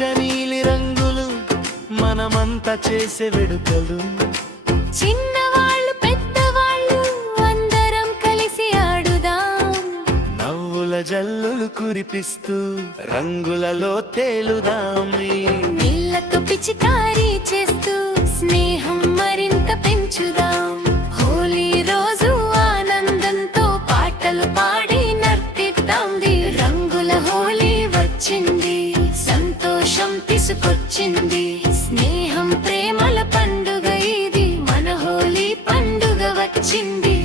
నీలి రంగులు మనమంతా చేసే వేడుకలు. చిన్నవాళ్ళు పెద్దవాళ్ళు అందరం కలిసి ఆడుదాం. నవ్వుల జల్లులు కురిపిస్తూ రంగులలో తేలుదాం. నీళ్ళతో పిచికారీ చేస్తూ స్నేహం మరింత పెంచుదాం. హోలీ రోజు ఆనందంతో పాటలు పాడి నర్తిద్దాం. రంగుల హోలీ వచ్చింది, సంతోషం తీసుకొచ్చింది. స్నేహం ప్రేమల పండుగ ఇది, మన హోలీ పండుగ వచ్చింది.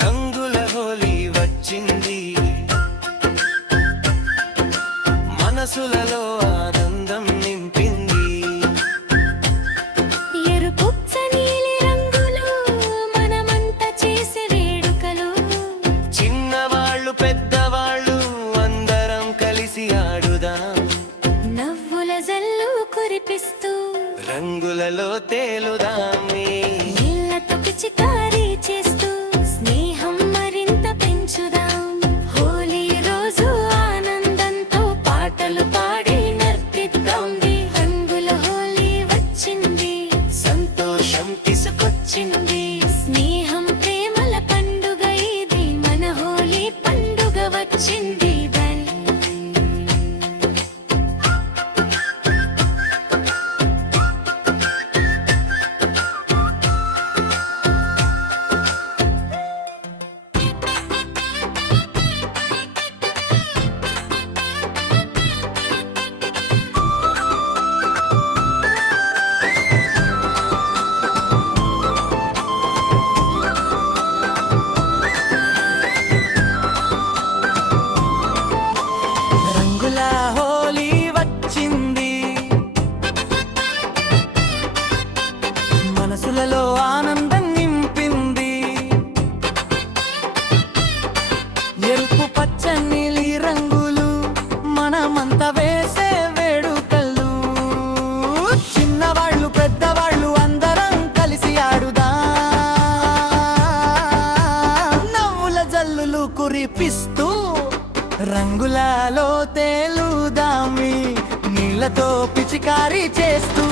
రంగుల హోలీ వచ్చింది, మనసులలో ఆనందం నింపింది. ఎరుపుచ్చ నీలి రంగులు మనమంతా చేసే వేడుకలు. చిన్నవాళ్ళు పెద్దవాళ్ళు అందరం కలిసి ఆడుదాం. నవ్వుల జల్లు కురిపిస్తూ రంగులలో తేలుదాం. నీళ్ళతో పిచికారీ చేస్తూ స్నేహం మరింత పెంచుదాం. హోలీ రోజు ఆనందంతో పాటలు పాడి నర్తిద్దాం. రంగుల హోలీ వచ్చింది, సంతోషం తీసుకొచ్చింది. స్నేహం ప్రేమల పండుగ ఇది, మన హోలీ పండుగ వచ్చింది. రంగుల హోలీ వచ్చింది, మనసులలో ఆనందం నింపింది. ఎరుపు పచ్చ నీలి రంగులు మనమంతా వేసే వేడుకలు. చిన్నవాళ్ళు పెద్దవాళ్ళు అందరం కలిసి ఆడుదాం. నవ్వుల జల్లులు కురిపిస్తూ రంగులలో తేలుదామి. నీళ్ళతో పిచికారీ చేస్తూ